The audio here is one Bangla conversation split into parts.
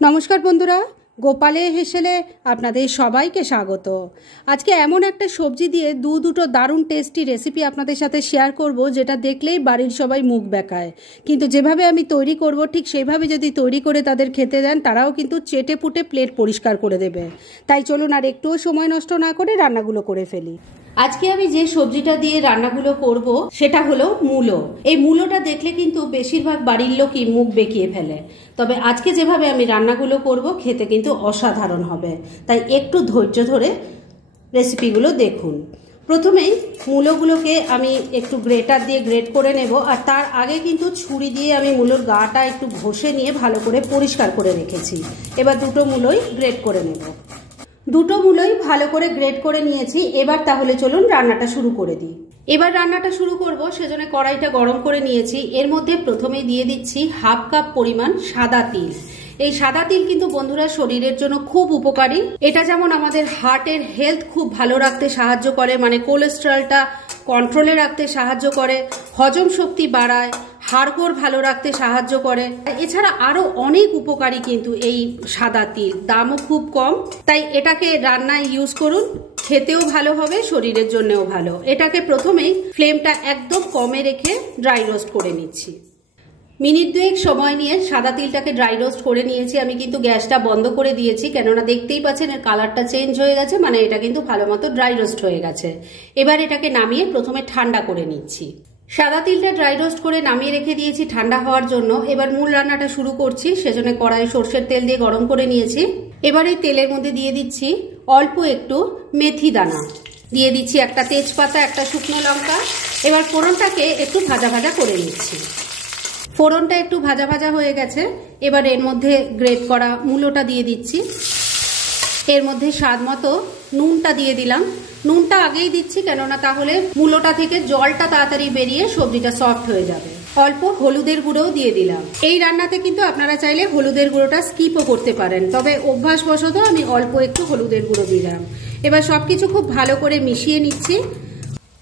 নমস্কার বন্ধুরা, গোপালে হেসেলে আপনাদের সবাইকে স্বাগত। আজকে এমন একটা সবজি দিয়ে দুটো দারুণ টেস্টি রেসিপি আপনাদের সাথে শেয়ার করব, যেটা দেখলেই বাড়ির সবাই মুখ বেঁকায়। কিন্তু যেভাবে আমি তৈরি করব ঠিক সেইভাবে যদি তৈরি করে তাদের খেতে দেন, তারাও কিন্তু চেটে পুটে প্লেট পরিষ্কার করে দেবে। তাই চলুন আর একটুও সময় নষ্ট না করে রান্নাগুলো করে ফেলি। আজকে আমি যে সবজিটা দিয়ে রান্নাগুলো করব সেটা হলো মূলো। এই মূলোটা দেখলে কিন্তু বেশিরভাগ বাড়ির লোকই মুখ বেঁকিয়ে ফেলে, তবে আজকে যেভাবে আমি রান্নাগুলো করব খেতে কিন্তু অসাধারণ হবে। তাই একটু ধৈর্য ধরে রেসিপিগুলো দেখুন। প্রথমেই মূলোগুলোকে আমি একটু গ্রেটার দিয়ে গ্রেট করে নেব, আর তার আগে কিন্তু ছুরি দিয়ে আমি মূলোর গাটা একটু ঘষে নিয়ে ভালো করে পরিষ্কার করে রেখেছি। এবার দুটো মূলোই গ্রেট করে নেব। দুটো মূলোই ভালো করে গ্রেট করে নিয়েছি। এবার তাহলে চলুন রান্নাটা শুরু করে দিই। এবার রান্নাটা শুরু করব, সেজন্য কড়াইটা গরম করে নিয়েছি। এর মধ্যে প্রথমেই দিয়ে দিচ্ছি হাফ কাপ পরিমাণ সাদা তিল। এই সাদা তিল কিন্তু বন্ধুরা শরীরের জন্য খুব উপকারী। এটা যেমন আমাদের হার্টের হেলথ খুব ভালো রাখতে সাহায্য করে, মানে কোলেস্টেরলটা কন্ট্রোলে রাখতে সাহায্য করে, হজম শক্তি বাড়ায়, হাড়গোড় ভালো রাখতে সাহায্য করে। এছাড়া আরো অনেক উপকারী কিন্তু এই সাদা তিল, দামও খুব কম। তাই এটাকে রান্নায় ইউজ করুন, খেতেও ভালো হবে, শরীরের জন্যও ভালো। এটাকে প্রথমেই ফ্লেমটা একদম কমে রেখে ড্রাই রোস্ট করে নিচ্ছি। মিনিট দুয়েক সময় নিয়ে সাদা তিলটাকে ড্রাই রোস্ট করে নিয়েছি। আমি কিন্তু গ্যাসটা বন্ধ করে দিয়েছি, কেননা দেখতেই পাচ্ছেন এর কালারটা চেঞ্জ হয়ে গেছে, মানে এটা কিন্তু ভালো মতো ড্রাই রোস্ট হয়ে গেছে। এবার এটাকে নামিয়ে প্রথমে ঠান্ডা করে নিচ্ছি। সাদা তিলটা ড্রাই রোস্ট করে নামিয়ে রেখে দিয়েছি ঠান্ডা হওয়ার জন্য। এবার মূল রান্নাটা শুরু করছি, সেজন্য কড়াই সর্ষের তেল দিয়ে গরম করে নিয়েছি। এবার এই তেলের মধ্যে দিয়ে দিচ্ছি অল্প একটু মেথি দানা, দিয়ে দিচ্ছি একটা তেজপাতা, একটা শুকনো লঙ্কা। এবার ফোড়নটাকে একটু ভাজা ভাজা করে নিচ্ছি। ফোড়নটা একটু ভাজা ভাজা হয়ে গেছে। এবার এর মধ্যে গ্রেট করা মূলোটা দিয়ে দিচ্ছি। এর মধ্যে স্বাদ মতো নুনটা দিয়ে দিলাম। নুনটা আগেই দিচ্ছি, কেননা তাহলে মূলোটা থেকে জলটা তাড়াতাড়ি বেরিয়ে সবজিটা সফট হয়ে যাবে। অল্প হলুদের গুঁড়োও দিয়ে দিলাম। এই রান্নাতে কিন্তু আপনারা চাইলে হলুদের গুঁড়োটা স্কিপও করতে পারেন, তবে অভ্যাসবশত আমি অল্প একটু হলুদের গুঁড়ো দিলাম। এবার সবকিছু খুব ভালো করে মিশিয়ে নিচ্ছি।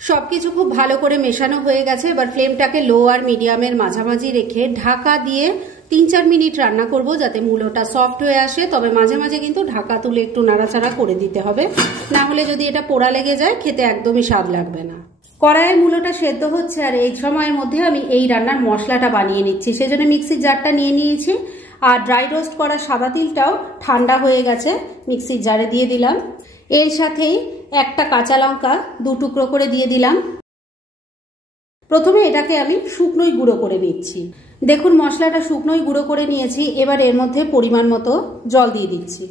সবকিছু খুব ভালো করে মেশানো হয়ে গেছে। এবার ফ্লেমটাকে লো আর মিডিয়ামের মাঝামাঝি রেখে ঢাকা দিয়ে 3-4 মিনিট রান্না করব, যাতে মূলোটা সফট হয়ে আসে। তবে মাঝে মাঝে কিন্তু ঢাকা তুলে একটু নাড়াচাড়া করে দিতে হবে, না হলে যদি এটা পোড়া লেগে যায় খেতে একদমই স্বাদ লাগবে না। কড়াইয়ে মূলোটা সেদ্ধ হচ্ছে, আর এই সময়ের মধ্যে আমি এই রান্নার মশলাটা বানিয়ে নিচ্ছি। সেজন্য মিক্সির জারটা নিয়ে নিয়েছি, আর ড্রাই রোস্ট করা সাদা তিলটাও ঠান্ডা হয়ে গেছে, মিক্সির জারে দিয়ে দিলাম। এর সাথেই একটা কাঁচা লঙ্কা 2 টুকরো করে দিয়ে দিলাম। প্রথমে এটাকে আমি শুকনোই গুঁড়ো করে নিচ্ছি। দেখুন মশলাটা শুকনোই গুঁড়ো করে নিয়েছি। এবার এর মধ্যে পরিমাণ মতো জল দিয়ে দিচ্ছি।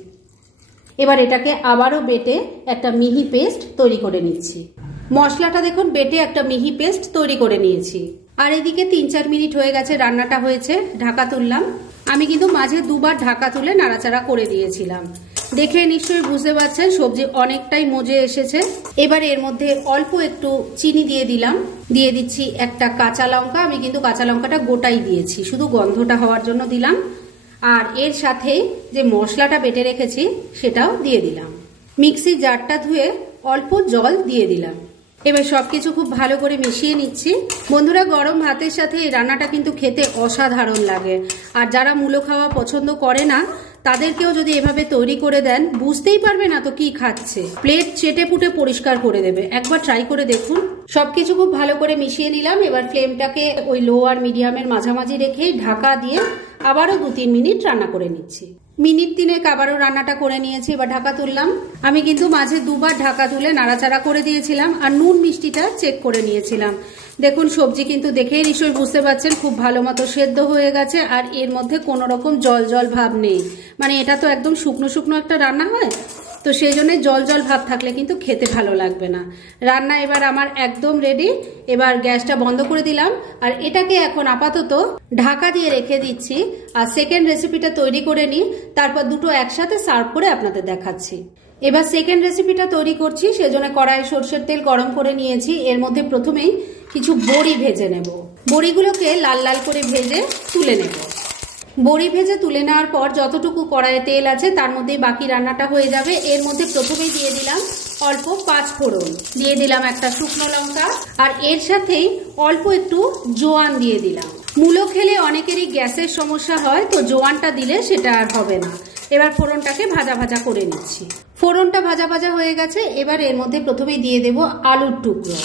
এবার এটাকে আবারও বেটে একটা মিহি পেস্ট তৈরি করে নিচ্ছি। মশলাটা দেখুন বেটে একটা মিহি পেস্ট তৈরি করে নিয়েছি। আর এদিকে 3-4 মিনিট হয়ে গেছে, রান্নাটা হয়েছে। ঢাকা তুললাম। আমি কিন্তু মাঝে দুবার ঢাকা তুলে নাড়াচাড়া করে দিয়েছিলাম। দেখে নিশ্চয়ই বুঝতে পারছেন সবজি অনেকটাই মজে এসেছে। এবার এর মধ্যে অল্প একটু চিনি দিয়ে দিলাম। দিয়ে দিচ্ছি একটা কাঁচা লঙ্কা। আমি কিন্তু কাঁচা লঙ্কাটা গোটাই দিয়েছি, শুধু গন্ধটা হওয়ার জন্য দিলাম। আর এর সাথে যে মশলাটা বেটে রেখেছি সেটাও দিয়ে দিলাম। মিক্সির জারটা ধুয়ে অল্প জল দিয়ে দিলাম। এবার সবকিছু খুব ভালো করে মিশিয়ে নিচ্ছি। বন্ধুরা, গরম ভাতের সাথে এই রান্নাটা কিন্তু খেতে অসাধারণ লাগে। আর যারা মূলো খাওয়া পছন্দ করে না, তাদেরকেও যদি এভাবে তৈরি করে দেন, বুঝতেই পারবে না তো কি খাচ্ছে। প্লেট চেটে পুটে পরিষ্কার করে দেবে। একবার ট্রাই করে দেখুন। সবকিছু খুব ভালো করে মিশিয়ে নিলাম। এবার ফ্লেমটাকে ওই লো আর মিডিয়ামের মাঝামাঝি রেখে ঢাকা দিয়ে আবারও 2-3 মিনিট রান্না করে নিচ্ছি। মিনিট 3 আবারও রান্নাটা করে নিয়েছি। এবার ঢাকা তুললাম। আমি কিন্তু মাঝে দুবার ঢাকা তুলে নাড়াচাড়া করে দিয়েছিলাম, আর নুন মিষ্টিটা চেক করে নিয়েছিলাম। দেখুন সবজি কিন্তু দেখেই নিশ্চয়ই বুঝতে পারছেন খুব ভালো মতো সেদ্ধ হয়ে গেছে, আর এর মধ্যে কোনো রকম জল জল ভাব নেই। মানে এটা তো একদম শুকনো শুকনো একটা রান্না হয়, তো সেই জন্য জল জল ভাব থাকলে কিন্তু খেতে ভালো লাগবে না। রান্না এবার আমার একদম রেডি। এবার গ্যাসটা বন্ধ করে দিলাম, আর এটাকে এখন আপাতত ঢাকা দিয়ে রেখে দিচ্ছি। আর সেকেন্ড রেসিপিটা তৈরি করে নিই, তারপর দুটো একসাথে সার্ভ করে আপনাদের দেখাচ্ছি। এবার সেকেন্ড রেসিপিটা তৈরি করছি, সেজন্য কড়াই সর্ষের তেল গরম করে নিয়েছি। এর মধ্যে প্রথমেই কিছু বড়ি ভেজে নেব। বড়িগুলোকে লাল লাল করে ভেজে তুলে নেব। বড়ি ভেজে তুলে নেওয়ার পর যতটুকু কড়াইয়ে তেল আছে তার মধ্যে বাকি রান্নাটা হয়ে যাবে। এর মধ্যে প্রথমেই দিয়ে দিলাম অল্প 5 ফোড়ন, দিয়ে দিলাম একটা শুকনো লঙ্কা, আর এর সাথেই অল্প একটু জোয়ান দিয়ে দিলাম। মূলো খেলে অনেকেরই গ্যাসের সমস্যা হয়, তো জোয়ানটা দিলে সেটা আর হবে না। এবার ফোড়নটাকে ভাজা ভাজা করে নিচ্ছি। ফোড়নটা ভাজা ভাজা হয়ে গেছে। এবার এর মধ্যে প্রথমেই দিয়ে দেব আলুর টুকরো,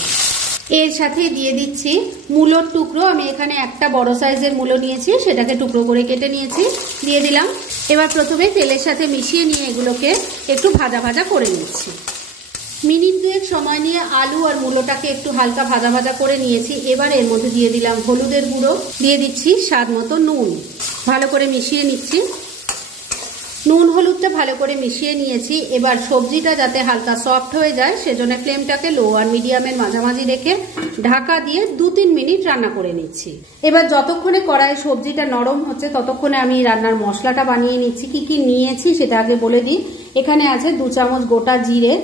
এর সাথে দিয়ে দিচ্ছি মূলোর টুকরো। আমি এখানে একটা বড় সাইজের মূলো নিয়েছি, সেটাকে টুকরো করে কেটে নিয়েছি, দিয়ে দিলাম। এবার প্রথমে তেলের সাথে মিশিয়ে নিয়ে এগুলোকে একটু ভাজা ভাজা করে নিচ্ছি। মিনিট দুয়েক সময় নিয়ে আলু আর মূলোটাকে একটু হালকা ভাজা ভাজা করে নিয়েছি। এবার এর মধ্যে দিয়ে দিলাম হলুদের গুঁড়ো, দিয়ে দিচ্ছি স্বাদ মতো নুন, ভালো করে মিশিয়ে নিচ্ছি। নুন হলুদটা ভালো করে মিশিয়ে নিয়েছি। এবার সবজিটা যাতে হালকা সফট হয়ে যায় সেজন্য ফ্লেমটাকে লো আর মিডিয়ামের মাঝামাঝি রেখে ঢাকা দিয়ে 2-3 মিনিট রান্না করে নিচ্ছি। এবার যতক্ষণে কড়াই সবজিটা নরম হচ্ছে ততক্ষণে আমি রান্নার মশলাটা বানিয়ে নিচ্ছি। কি কি নিয়েছি সেটা আগে বলে দিই। এখানে আছে 2 চামচ গোটা জিরে,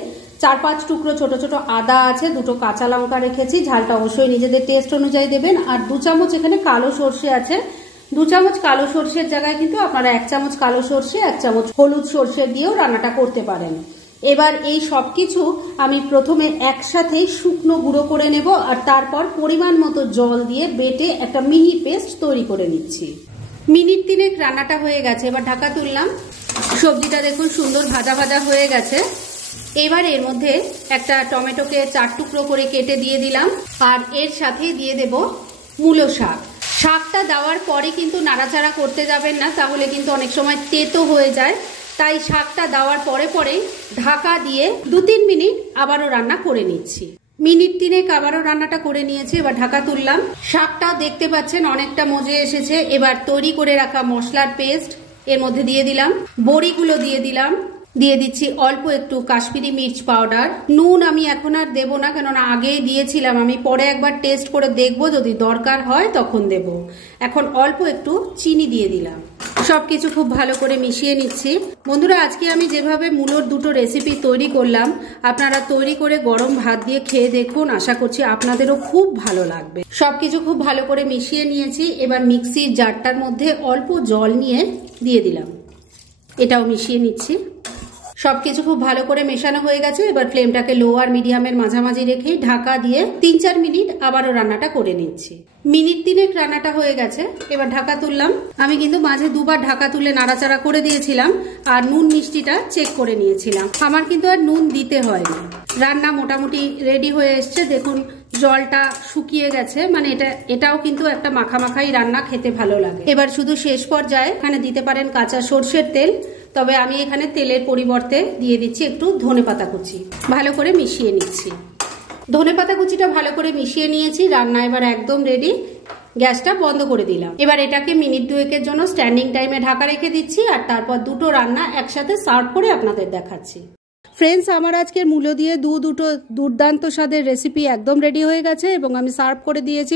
4-5 টুকরো ছোট ছোট আদা আছে, 2টো কাঁচা লঙ্কা রেখেছি, ঝালটা অবশ্যই নিজেদের টেস্ট অনুযায়ী দেবেন। আর 2 চামচ এখানে কালো সর্ষে আছে। 2 চামচ কালো সর্ষের জায়গায় কিন্তু আপনারা 1 চামচ কালো সর্ষে, 1 চামচ হলুদ সর্ষে দিয়েও রান্নাটা করতে পারেন। এবার এই সবকিছু আমি প্রথমে একসাথেই শুকনো গুঁড়ো করে নেব আর তারপর পরিমাণ মতো জল দিয়ে বেটে একটা মিহি পেস্ট তৈরি করে নিচ্ছি। মিনিট 3 রান্নাটা হয়ে গেছে। এবার ঢাকা তুললাম। সবজিটা দেখুন সুন্দর ভাজা ভাজা হয়ে গেছে। এবার এর মধ্যে একটা টমেটোকে 4 টুকরো করে কেটে দিয়ে দিলাম আর এর সাথে দিয়ে দেব মূলো শাক। শাকটা দেওয়ার পরে কিন্তু নাড়াচাড়া করতে যাবেন না, তাহলে কিন্তু অনেক সময় তেতো হয়ে যায়। তাই শাকটা দেওয়ার পরে পরে ঢাকা দিয়ে 2-3 মিনিট আবারও রান্না করে নিচ্ছি। মিনিট 3 আবারও রান্নাটা করে নিয়েছি। এবার ঢাকা তুললাম। শাকটাও দেখতে পাচ্ছেন অনেকটা মজে এসেছে। এবার তৈরি করে রাখা মশলার পেস্ট এর মধ্যে দিয়ে দিলাম, বড়িগুলো দিয়ে দিলাম, দিয়ে দিচ্ছি অল্প একটু কাশ্মীরি মির্চ পাউডার। নুন আমি এখন আর দেবো না, কেননা আগেই দিয়েছিলাম। আমি পরে একবার টেস্ট করে দেখবো, যদি দরকার হয় তখন দেব। এখন অল্প একটু চিনি দিয়ে দিলাম। সবকিছু খুব ভালো করে মিশিয়ে নিচ্ছি। বন্ধুরা, আজকে আমি যেভাবে মূলোর 2টো রেসিপি তৈরি করলাম, আপনারা তৈরি করে গরম ভাত দিয়ে খেয়ে দেখুন। আশা করছি আপনাদেরও খুব ভালো লাগবে। সবকিছু খুব ভালো করে মিশিয়ে নিয়েছি। এবার মিক্সির জারটার মধ্যে অল্প জল নিয়ে দিয়ে দিলাম, এটাও মিশিয়ে নিচ্ছি। সবকিছু খুব ভালো করে মেশানো হয়ে গেছে। এবার ফ্লেমটাকে লো আর মিডিয়ামের মাঝামাঝি রেখেই ঢাকা দিয়ে 3-4 মিনিট আবারও রান্নাটা করে নিচ্ছি। মিনিট 3 রান্নাটা হয়ে গেছে। এবার ঢাকা তুললাম। আমি কিন্তু মাঝে 2বার ঢাকা তুলে নাড়াচাড়া করে দিয়েছিলাম আর নুন মিষ্টিটা চেক করে নিয়েছিলাম। আমার কিন্তু আর নুন দিতে হয়নি। রান্না মোটামুটি রেডি হয়ে এসছে। দেখুন জলটা শুকিয়ে গেছে, মানে এটাও কিন্তু একটা মাখামাখাই রান্না, খেতে ভালো লাগে। এবার শুধু শেষ পর্যায়ে এখানে দিতে পারেন কাঁচা সর্ষের তেল, তবে আমি এখানে তেলের পরিবর্তে দিয়ে দিচ্ছি একটু ধনেপাতা কুচি। ভালো করে মিশিয়ে নিচ্ছি। ধনেপাতা কুচিটা ভালো করে মিশিয়ে নিয়েছি। রান্না এবার একদম রেডি। গ্যাসটা বন্ধ করে দিলাম। এবার এটাকে মিনিট 2 জন্য স্ট্যান্ডিং টাইমে ঢাকা রেখে দিচ্ছি আর তারপর 2টো রান্না একসাথে সার্ভ করে আপনাদের দেখাচ্ছি। ফ্রেন্ডস, আমার আজকের মূলো দিয়ে দুটো দুর্দান্ত স্বাদের রেসিপি একদম রেডি হয়ে গেছে এবং আমি সার্ভ করে দিয়েছি।